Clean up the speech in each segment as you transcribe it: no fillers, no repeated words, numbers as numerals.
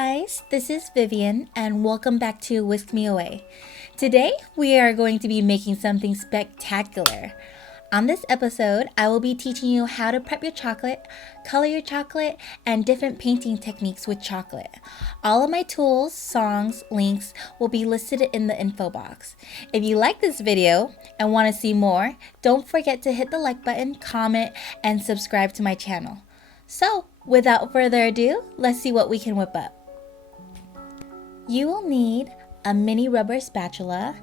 guys, this is Vivian and welcome back to Whisk Me Away. Today we are going to be making something spectacular. On this episode, I will be teaching you how to prep your chocolate, color your chocolate, and different painting techniques with chocolate. All of my tools, songs, links will be listed in the info box. If you like this video and want to see more, don't forget to hit the like button, comment, and subscribe to my channel. So, without further ado, let's see what we can whip up. You will need a mini rubber spatula,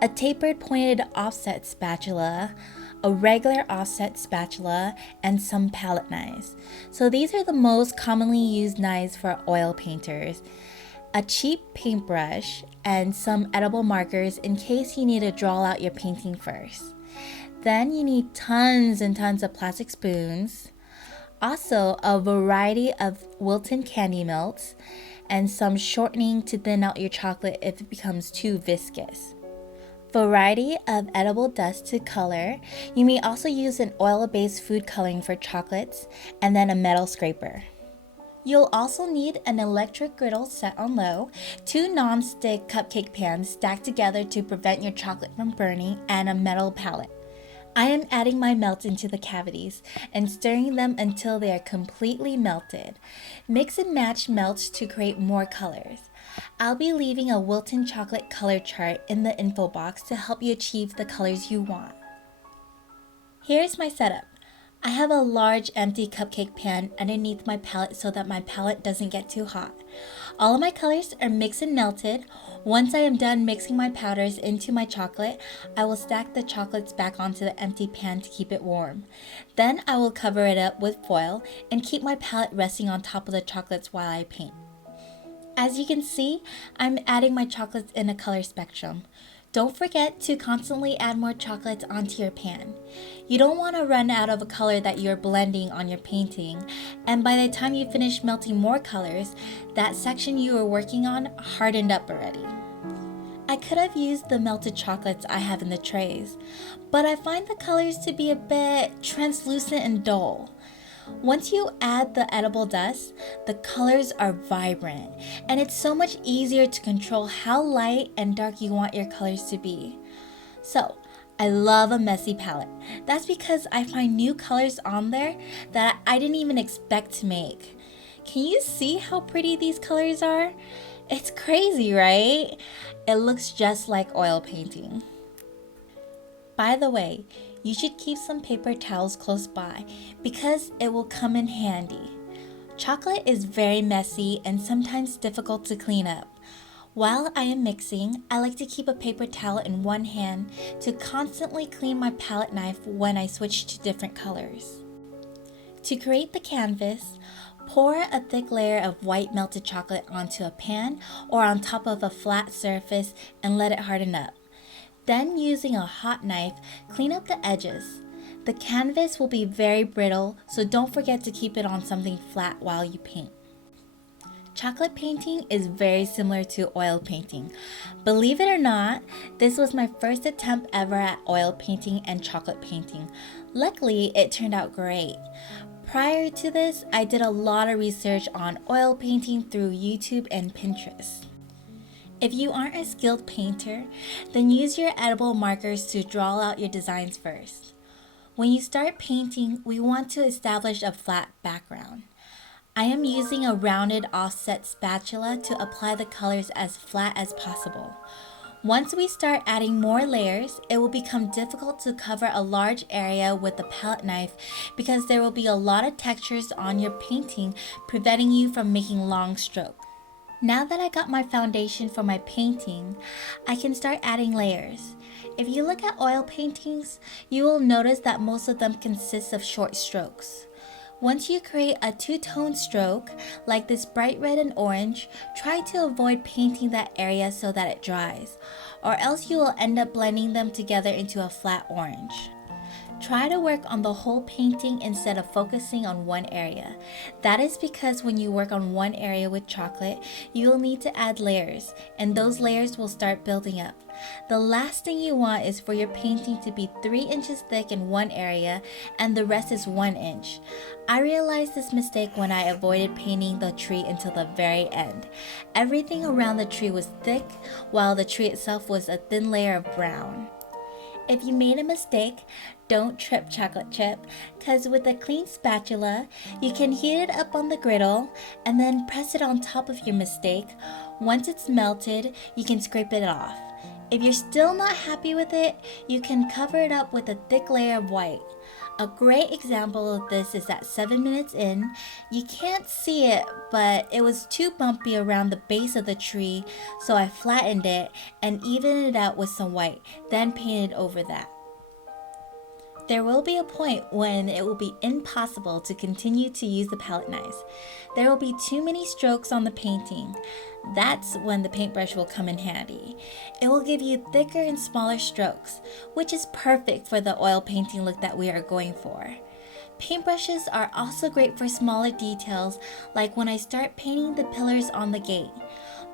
a tapered pointed offset spatula, a regular offset spatula, and some palette knives. So these are the most commonly used knives for oil painters. A cheap paintbrush and some edible markers in case you need to draw out your painting first. Then you need tons and tons of plastic spoons. Also, a variety of Wilton candy melts and some shortening to thin out your chocolate if it becomes too viscous. Variety of edible dust to color. You may also use an oil-based food coloring for chocolates and then a metal scraper. You'll also need an electric griddle set on low, 2 non-stick cupcake pans stacked together to prevent your chocolate from burning, and a metal palette. I am adding my melts into the cavities and stirring them until they are completely melted. Mix and match melts to create more colors. I'll be leaving a Wilton chocolate color chart in the info box to help you achieve the colors you want. Here's my setup. I have a large empty cupcake pan underneath my palette so that my palette doesn't get too hot. All of my colors are mixed and melted. Once I am done mixing my powders into my chocolate, I will stack the chocolates back onto the empty pan to keep it warm. Then I will cover it up with foil and keep my palette resting on top of the chocolates while I paint. As you can see, I'm adding my chocolates in a color spectrum. Don't forget to constantly add more chocolates onto your pan. You don't want to run out of a color that you're blending on your painting, and by the time you finish melting more colors, that section you were working on hardened up already. I could have used the melted chocolates I have in the trays, but I find the colors to be a bit translucent and dull. Once you add the edible dust, the colors are vibrant, and it's so much easier to control how light and dark you want your colors to be. So, I love a messy palette. That's because I find new colors on there that I didn't even expect to make. Can you see how pretty these colors are? It's crazy, right? It looks just like oil painting. By the way, you should keep some paper towels close by because it will come in handy. Chocolate is very messy and sometimes difficult to clean up. While I am mixing, I like to keep a paper towel in one hand to constantly clean my palette knife when I switch to different colors. To create the canvas, pour a thick layer of white melted chocolate onto a pan or on top of a flat surface and let it harden up. Then, using a hot knife, clean up the edges. The canvas will be very brittle, so don't forget to keep it on something flat while you paint. Chocolate painting is very similar to oil painting. Believe it or not, this was my first attempt ever at oil painting and chocolate painting. Luckily, it turned out great. Prior to this, I did a lot of research on oil painting through YouTube and Pinterest. If you aren't a skilled painter, then use your edible markers to draw out your designs first. When you start painting, we want to establish a flat background. I am using a rounded offset spatula to apply the colors as flat as possible. Once we start adding more layers, it will become difficult to cover a large area with the palette knife because there will be a lot of textures on your painting, preventing you from making long strokes. Now that I got my foundation for my painting, I can start adding layers. If you look at oil paintings, you will notice that most of them consist of short strokes. Once you create a two-tone stroke, like this bright red and orange, try to avoid painting that area so that it dries, or else you will end up blending them together into a flat orange. Try to work on the whole painting instead of focusing on one area. That is because when you work on one area with chocolate, you will need to add layers, and those layers will start building up. The last thing you want is for your painting to be 3 inches thick in one area and the rest is 1 inch. I realized this mistake when I avoided painting the tree until the very end. Everything around the tree was thick, while the tree itself was a thin layer of brown. If you made a mistake, don't trip chocolate chip, because with a clean spatula, you can heat it up on the griddle and then press it on top of your mistake. Once it's melted, you can scrape it off. If you're still not happy with it, you can cover it up with a thick layer of white. A great example of this is at 7 minutes in. You can't see it, but it was too bumpy around the base of the tree, so I flattened it and evened it out with some white, then painted over that. There will be a point when it will be impossible to continue to use the palette knives. There will be too many strokes on the painting. That's when the paintbrush will come in handy. It will give you thicker and smaller strokes, which is perfect for the oil painting look that we are going for. Paintbrushes are also great for smaller details, like when I start painting the pillars on the gate.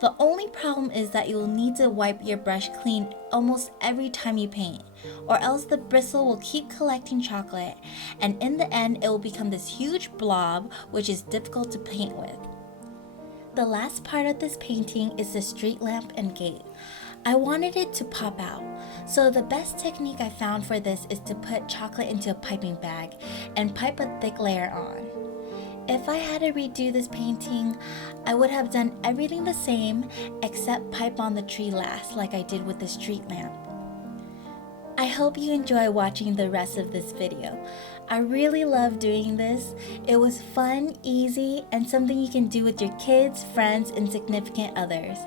The only problem is that you will need to wipe your brush clean almost every time you paint, or else the bristle will keep collecting chocolate, and in the end it will become this huge blob which is difficult to paint with. The last part of this painting is the street lamp and gate. I wanted it to pop out, so the best technique I found for this is to put chocolate into a piping bag and pipe a thick layer on. If I had to redo this painting, I would have done everything the same except pipe on the tree last like I did with the street lamp. I hope you enjoy watching the rest of this video. I really love doing this. It was fun, easy, and something you can do with your kids, friends, and significant others.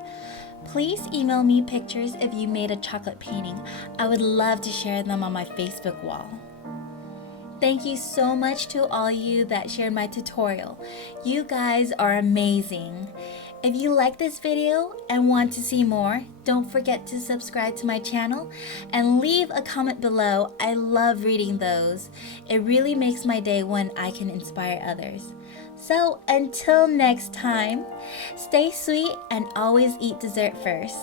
Please email me pictures if you made a chocolate painting. I would love to share them on my Facebook wall. Thank you so much to all you that shared my tutorial. You guys are amazing. If you like this video and want to see more, don't forget to subscribe to my channel and leave a comment below. I love reading those. It really makes my day when I can inspire others. So until next time, stay sweet and always eat dessert first.